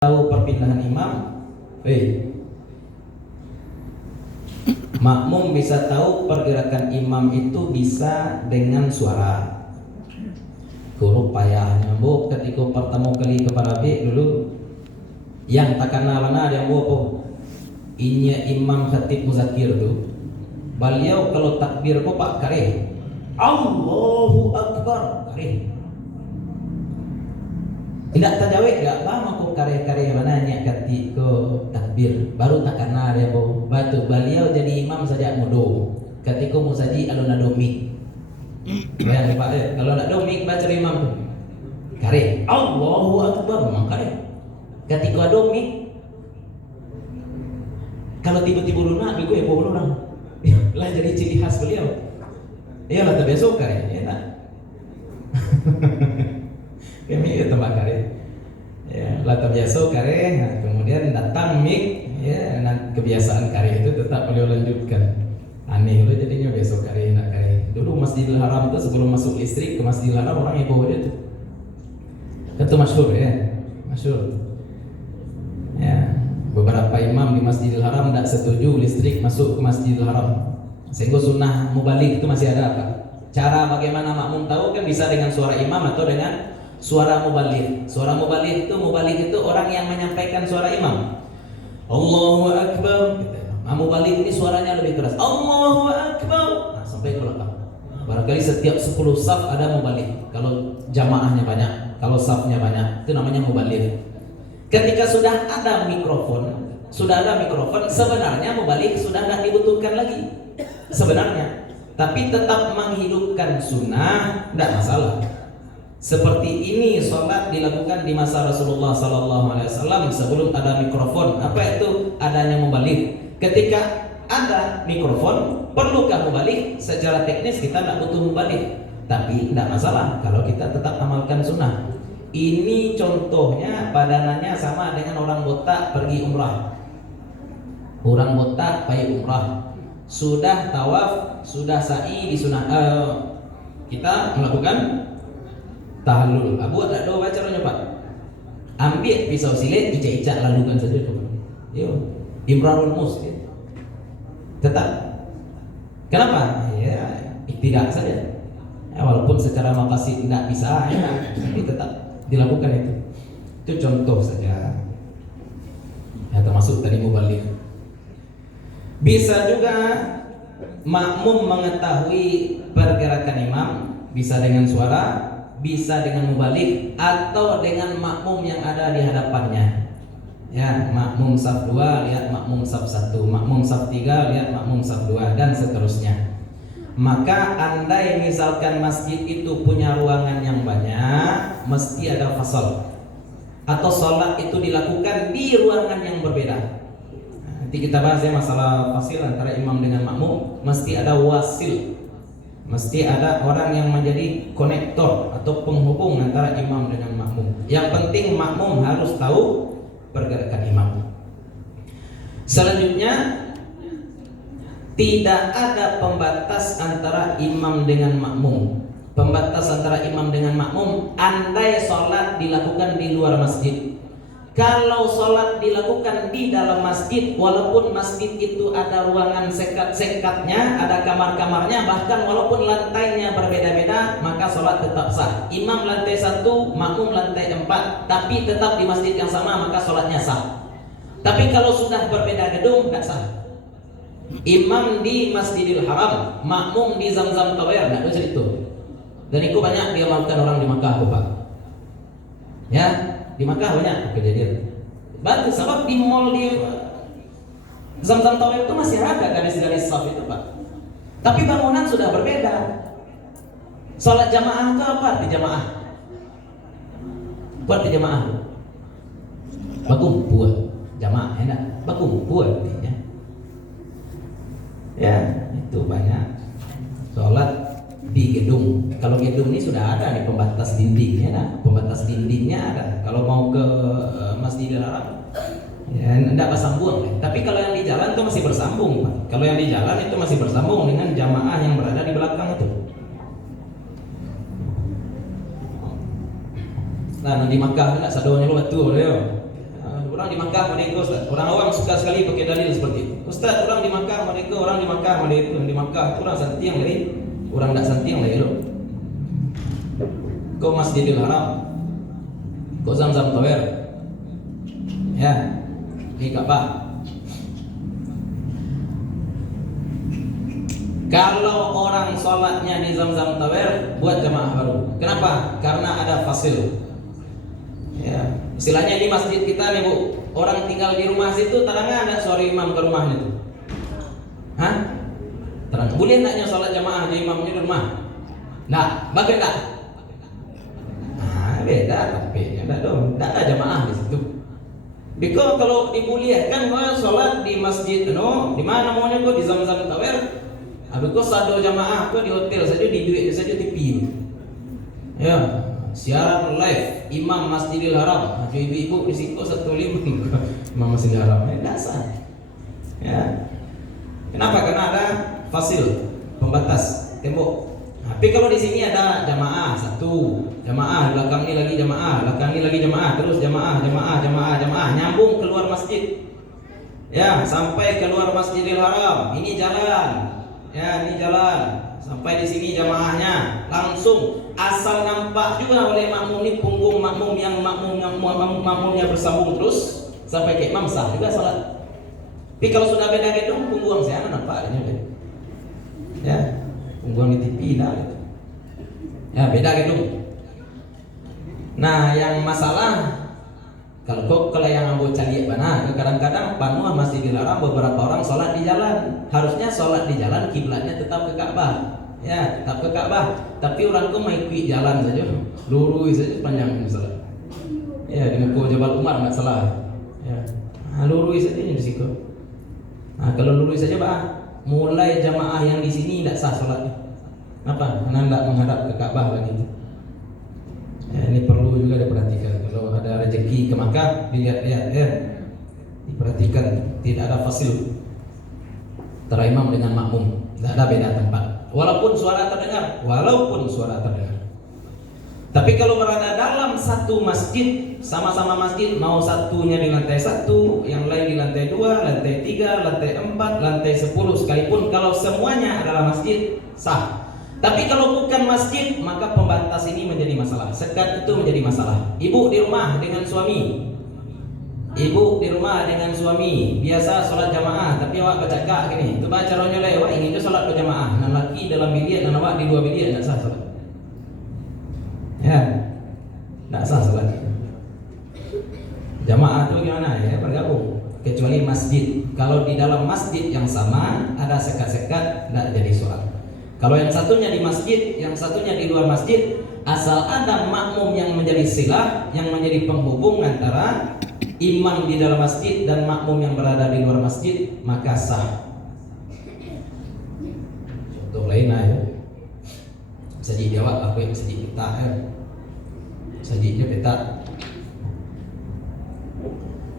Tahu perpindahan imam, makmum bisa tahu pergerakan imam itu bisa dengan suara. Guru payahnya bu ketika pertama kali kepada B dulu yang takana mana yang bu apa? Inya Imam Khatib Muzakir tu. Beliau kalau takbir kok pak kare. Allahu Akbar kare. Tidak tajawid gak paham aku karya-karya mana nya ketika takbir baru tak kenal dia batu beliau jadi imam saja mudo ketika mau saji alun adomik bayang Pak ya kalau nak domik baca imam tu kare Allahu Akbar memang kare ketika domik kalau tiba-tiba lunak bigo ya bawa orang lah jadi ciri khas beliau iya lah terbiasa kare ya tak kami ke tempat kare ya latar biasa kare nah, kemudian datang mik ya kebiasaan kare itu tetap beliau lanjutkan aneh loh jadinya besok kare nak kare dulu Masjidil Haram itu sebelum masuk listrik ke Masjidil Haram orang ibu dia tuh itu masyhur ya masyhur ya beberapa imam di Masjidil Haram tidak setuju listrik masuk ke Masjidil Haram sehingga sunnah mubalik itu masih ada apa cara bagaimana makmum tahu kan bisa dengan suara imam atau dengan suara mubalik. Suara mubalik itu orang yang menyampaikan suara imam. Allahu Akbar. Mubalik ini suaranya lebih keras. Allahu Akbar. Nah, sampai ke belakang. Barangkali setiap 10 saf ada mubalik. Kalau jamaahnya banyak, kalau safnya banyak, itu namanya mubalik. Ketika sudah ada mikrofon, sebenarnya mubalik sudah tidak dibutuhkan lagi. Sebenarnya, tapi tetap menghidupkan sunnah tidak masalah. Seperti ini sholat dilakukan di masa Rasulullah SAW sebelum ada mikrofon. Apa itu adanya mubalik? Ketika ada mikrofon, perlukah mubalik? Secara teknis kita tidak butuh mubalik, tapi tidak masalah kalau kita tetap amalkan sunnah. Ini contohnya badanannya sama dengan orang botak pergi umrah. Orang botak pergi umrah, sudah tawaf, sudah sa'i di sunnah. Kita melakukan tahallul. Abu ada doa caranya Pak. Ambil pisau silet, icak-icak lalukan saja tuh. Yo, imrarul mus. Ya. Tetap. Kenapa? Ya, tidak saja. Ya, walaupun secara makasih tidak bisa, ya, tapi tetap dilakukan itu. Itu contoh saja. Ya, termasuk tadi mubalik. Bisa juga makmum mengetahui pergerakan imam, bisa dengan suara, bisa dengan mubalik atau dengan makmum yang ada di hadapannya. Ya, makmum saf 2 lihat makmum saf 1, makmum saf 3 lihat makmum saf 2 dan seterusnya. Maka andai misalkan masjid itu punya ruangan yang banyak, mesti ada fasal. Atau sholat itu dilakukan di ruangan yang berbeda. Nanti kita bahas ya masalah fasil antara imam dengan makmum, mesti ada wasil. Mesti ada orang yang menjadi konektor atau penghubung antara imam dengan makmum. Yang penting makmum harus tahu pergerakan imam. Selanjutnya, tidak ada pembatas antara imam dengan makmum. Pembatas antara imam dengan makmum andai sholat dilakukan di luar masjid. Kalau sholat dilakukan di dalam masjid, walaupun masjid itu ada ruangan sekat-sekatnya, ada kamar-kamarnya, bahkan walaupun lantainya berbeda-beda, maka sholat tetap sah. Imam lantai 1, makmum lantai 4, tapi tetap di masjid yang sama, maka sholatnya sah. Tapi kalau sudah berbeda gedung, tidak sah. Imam di Masjidil Haram, makmum di Zamzam Tower, tidak ada cerita. Dan itu banyak diamalkan orang di Makkah, Pak. Ya. Di Makkah banyak kejadian. Bagus, sebab di mall di Zamzam Tower itu masih ada garis-garis saf itu Pak. Tapi bangunan sudah berbeda. Salat jamaah itu apa arti jamaah? Apa arti jamaah? Berkumpul. Jamaah enak. Berkumpul artinya. Ya, itu banyak. Salat di gedung. Kalau gedung ini sudah ada nih pembatas dindingnya, nah. Pembatas dindingnya ada. Kalau mau ke Masjidil Haram, ya tidak bersambung. Tapi kalau yang di jalan itu masih bersambung, Pak. Kalau yang di jalan itu masih bersambung dengan jamaah yang berada di belakang itu. Nah, di Makkah tidak sadonya lu betul, Orang di Makkah mereka Ustaz. Orang awam suka sekali pakai dalil seperti itu. Ustaz, orang di Makkah mereka, orang di Makkah mereka, di Makkah itu orang santi yang lain, orang tak santi yang lain loh. Kau Masjidil Haram, kau Zamzam Tower, ya, ini Ka'bah. Kalau orang sholatnya di Zamzam Tower, buat jamaah baru. Kenapa? Karena ada fasil. Ya, istilahnya ini masjid kita nih Bu. Orang tinggal di rumah situ, terang ada suara imam ke rumahnya tuh. Hah? Terang. Boleh enggaknya sholat jamaah di imamnya di rumah? Nah, bagai enggak? Nah, beda tapi enggak dong. Enggak ada jamaah di situ. Because kalau dibolehkan sholat di masjid, no, di mana maunya kok di Zamzam Tower? Habis kok sado jamaah kok di hotel saja, di duit saja TV. Ya, siaran live Imam Masjidil Haram. Ada ibu-ibu di situ 1.5 Imam Masjidil Haram. Dasar. Ya. Kenapa? Karena ada fasil, pembatas tembok. Tapi kalau di sini ada jamaah satu, jamaah belakang ini lagi jamaah, belakang ini lagi jamaah, terus jamaah, nyambung keluar masjid. Ya, sampai keluar Masjidil Haram. Ini jalan. Ya, ini jalan. Sampai di sini jamaahnya langsung asal nampak juga oleh makmum ini punggung makmum yang makmumnya bersambung terus sampai ke imam sah juga salat. Tapi kalau sudah beda gedung punggung saya nampak adanya. Ya, punggung di TV dah. Ya, beda gedung. Nah, yang masalah kalau yang ambo cari mana, kadang-kadang Panua masih dilarang beberapa orang sholat di jalan. Harusnya sholat di jalan kiblatnya tetap ke Ka'bah. Ya, tetap ke Ka'bah. Tapi orang tuh mau ikut jalan saja, lurus saja panjang sholat. Ya, di muka Jabal Umar nggak salah. Ya, nah, lurus saja di situ. Nah, kalau lurus saja Pak, mulai jamaah yang di sini tidak sah sholatnya. Kenapa? Karena tidak menghadap ke Ka'bah lagi. Ya, ini perlu juga diperhatikan. Kalau ada rezeki ke Makkah, dilihat-lihat ya, diperhatikan tidak ada fasil antara imam dengan makmum, tidak ada beda tempat. Walaupun suara terdengar. Tapi kalau berada dalam satu masjid, sama-sama masjid, mau satunya di lantai 1, yang lain di lantai 2, lantai 3, lantai 4, lantai 10, sekalipun kalau semuanya adalah masjid, sah. Tapi kalau bukan masjid, maka pembatas ini menjadi masalah. Sekat itu menjadi masalah. Ibu di rumah dengan suami, biasa sholat jamaah, tapi awak baca kak gini, coba caranya lah, awak ingin itu sholat berjamaah, dan laki dalam bilik dan awak di 2 bilik, tidak sah sholat. Ya, tidak sah sholat. Jamaah itu gimana ya, bergabung. Kecuali masjid. Kalau di dalam masjid yang sama ada sekat-sekat, tidak jadi sholat. Kalau yang satunya di masjid, yang satunya di luar masjid, asal ada makmum yang menjadi silah, yang menjadi penghubung antara imam di dalam masjid dan makmum yang berada di luar masjid, maka sah. Contoh lain ya, sajid jawab apa yang sajid peta ya, sajidnya peta.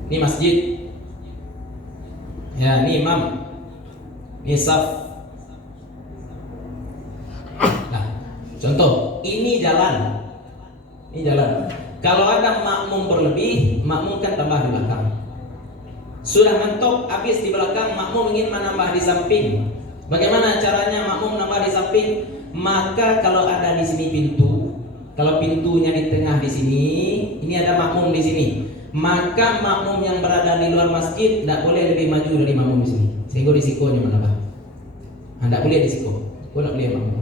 Ini masjid, ya ini imam, ini saf. Contoh, ini jalan. Kalau ada makmum berlebih, makmum kan tambah di belakang. Sudah mentok habis di belakang, makmum ingin menambah di samping. Bagaimana caranya makmum nambah di samping? Maka kalau ada di sini pintu, kalau pintunya di tengah di sini, ini ada makmum di sini. Maka makmum yang berada di luar masjid tidak boleh lebih maju dari makmum di sini. Sehingga risikonya menambah. Tidak boleh risiko. Kau tidak boleh makmum.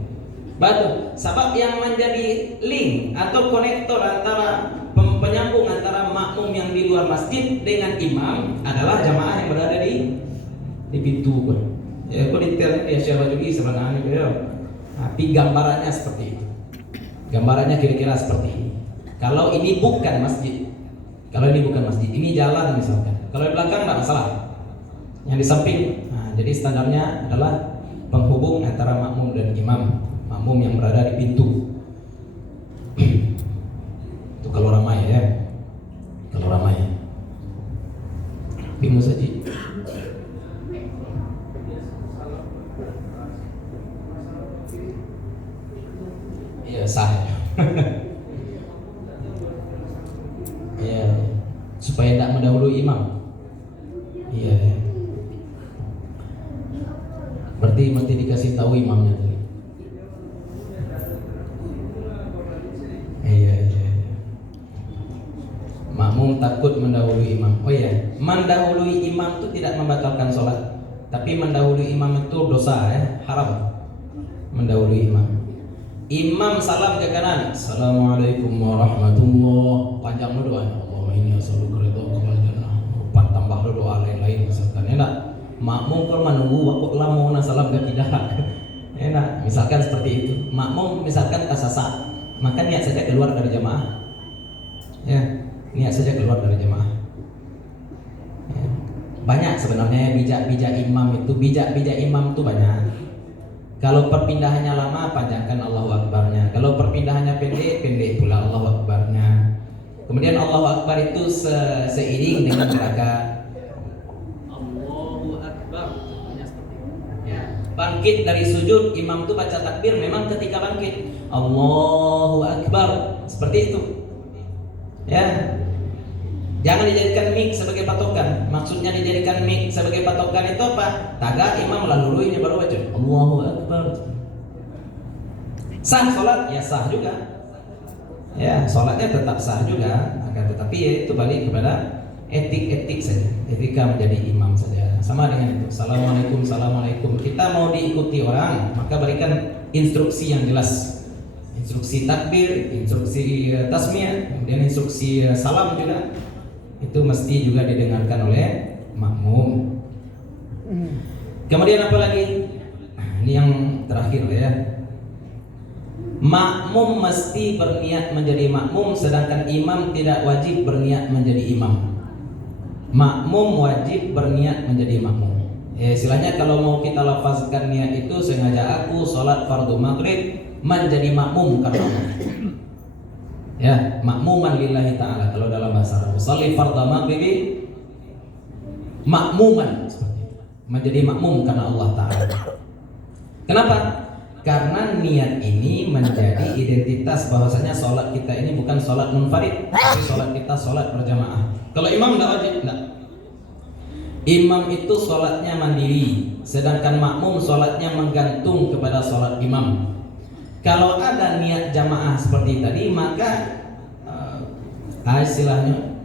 Batu, sebab yang menjadi link atau konektor antara penyambung antara makmum yang di luar masjid dengan imam adalah jamaah yang berada di pintu. Ya, kok detailnya dia share lagi sebenarnya ya. Tapi gambarannya seperti itu. Gambarannya kira-kira seperti ini. Kalau ini bukan masjid, ini jalan misalkan. Kalau di belakang tidak masalah. Yang di samping, nah, jadi standarnya adalah penghubung antara makmum dan imam. Makmum yang berada di pintu. Itu kalau ramai ya. Bingung saja. Iya sah. Ya. Supaya tidak mendahului imam. Iya ya. Berarti mesti dikasih tahu imamnya tadi. Iya. Makmum takut mendahului imam. Oh iya, mendahului imam itu tidak membatalkan sholat, tapi mendahului imam itu dosa ya, haram. Mendahului imam. Imam salam ke kanan, Assalamualaikum warahmatullah. Panjang dulu doa. Allah ini asal kereta kepala jannah. Empat tambah doa lain-lain misalkan. Enak. Makmum kalau menunggu waktu lama salam ke tidak. Enak. Misalkan seperti itu. Makmum misalkan kasasa, maka niat saja keluar dari jamaah. Ya, niat saja keluar dari jamaah. Ya. Banyak sebenarnya bijak-bijak imam itu banyak. Kalau perpindahannya lama, panjangkan Allahu Akbarnya. Kalau perpindahannya pendek, pendek pula Allahu Akbarnya. Kemudian Allahu Akbar itu seiring dengan gerakan Allahu Akbar. Ya. Bangkit dari sujud, imam itu baca takbir memang ketika bangkit Allahu Akbar. Seperti itu. Ya. Jangan dijadikan mic sebagai patokan. Maksudnya dijadikan mic sebagai patokan itu apa? Tagak imam lalu ini baru baca Allahu Akbar. Sah sholat? Ya sah juga. Ya, sholatnya tetap sah juga. Akan tetapi ya itu balik kepada etik saja. Etika menjadi imam saja. Sama dengan itu. Assalamualaikum. Kita mau diikuti orang, maka berikan instruksi yang jelas. Instruksi takbir, instruksi tasmiyah, kemudian instruksi salam juga. Itu mesti juga didengarkan oleh makmum. Kemudian apa lagi? Ini yang terakhir ya. Makmum mesti berniat menjadi makmum, sedangkan imam tidak wajib berniat menjadi imam. Makmum wajib berniat menjadi makmum. Ya, istilahnya kalau mau kita lafazkan niat itu, sengaja aku sholat fardu maghrib menjadi makmum karena Allah. Ya, makmuman lillahi ta'ala kalau dalam bahasa Arab. Sholli fardhu maghribi makmuman, seperti itu. Menjadi makmum karena Allah Ta'ala. Kenapa? Karena niat ini menjadi identitas bahwasanya sholat kita ini bukan sholat munfarid, tapi sholat kita sholat berjamaah. Kalau imam tidak wajib, tidak. Imam itu sholatnya mandiri, sedangkan makmum sholatnya menggantung kepada sholat imam. Kalau ada niat jamaah seperti tadi, maka istilahnya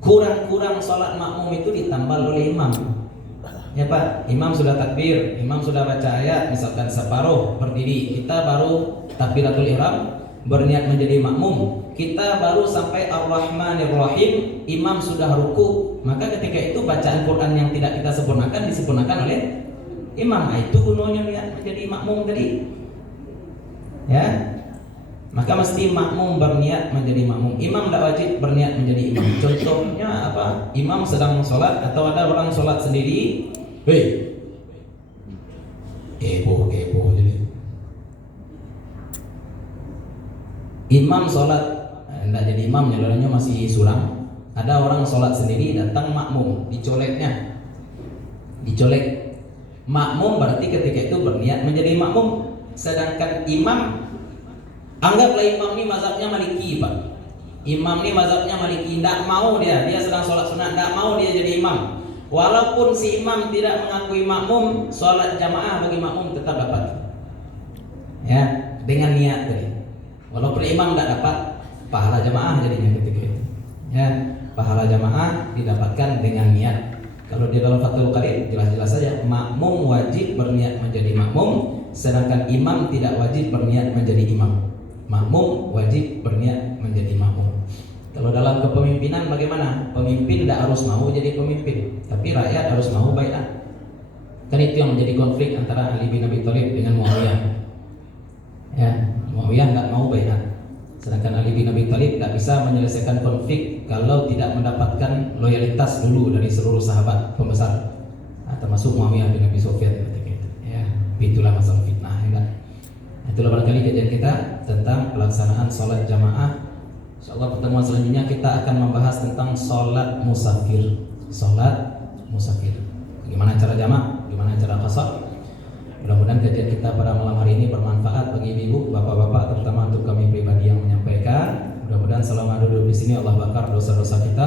kurang-kurang sholat makmum itu ditambal oleh imam. Ya Pak, imam sudah takbir, imam sudah baca ayat, misalkan separuh berdiri, kita baru takbiratul ihram, berniat menjadi makmum, kita baru sampai Ar-Rahmanir Rahim, imam sudah ruku, maka ketika itu bacaan Quran yang tidak kita sempurnakan disempurnakan oleh imam. Itu gunanya niat menjadi makmum tadi. Ya, maka mesti makmum berniat menjadi makmum. Imam tidak wajib berniat menjadi imam. Contohnya apa? Imam sedang sholat atau ada orang sholat sendiri, kepo jadi. Imam sholat tidak jadi imam, jalannya masih suram. Ada orang sholat sendiri, datang makmum, dicolek. Makmum berarti ketika itu berniat menjadi makmum. Sedangkan imam, anggaplah imam ini mazhabnya Maliki Pak. Imam ini mazhabnya Maliki, tidak mau dia sedang sholat sunat, tidak mau dia jadi imam. Walaupun si imam tidak mengakui makmum, sholat jamaah bagi makmum tetap dapat. Ya, dengan niat tadi. Walaupun imam tidak dapat, pahala jamaah jadinya ketika itu. Ya, pahala jamaah didapatkan dengan niat. Kalau di dalam Fathul Qadir jelas-jelas saja, makmum wajib berniat menjadi makmum, sedangkan imam tidak wajib berniat menjadi imam. Makmum wajib berniat menjadi makmum. Kalau dalam kepemimpinan bagaimana? Pemimpin tidak harus mau jadi pemimpin, tapi rakyat harus mau baiat. Kan itu yang menjadi konflik antara Ali bin Abi Thalib dengan Muawiyah. Ya, Muawiyah tidak mau baiat, sedangkan Ali bin Abi Thalib tidak bisa menyelesaikan konflik kalau tidak mendapatkan loyalitas dulu dari seluruh sahabat pembesar, termasuk Muawiyah bin Abi Sufyan ketika itu. Ya, itulah masalah fitnah. Ya. Itulah barangkali kajian kita tentang pelaksanaan sholat jamaah. Insyaallah pertemuan selanjutnya kita akan membahas tentang sholat musafir. Sholat musafir. Bagaimana cara jamak, bagaimana cara qasar. Mudah-mudahan kajian kita pada malam hari ini bermanfaat bagi ibu, bapak-bapak, terutama untuk kami pribadi yang menyampaikan. Mudah-mudahan selama duduk di sini Allah bakar dosa-dosa kita.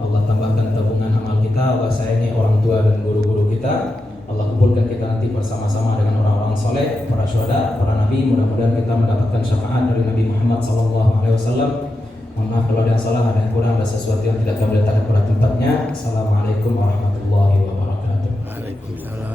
Allah tambahkan tabungan amal kita, Allah sayangi orang tua dan guru-guru kita. Allah kumpulkan kita nanti bersama-sama dengan orang-orang soleh, para syuhada, para nabi. Mudah-mudahan kita mendapatkan syafaat dari Nabi Muhammad SAW. Mohon maaf kalau ada yang salah, ada yang kurang, ada sesuatu yang tidak kami letakkan pada tempatnya. Assalamualaikum warahmatullahi wabarakatuh. Waalaikumsalam.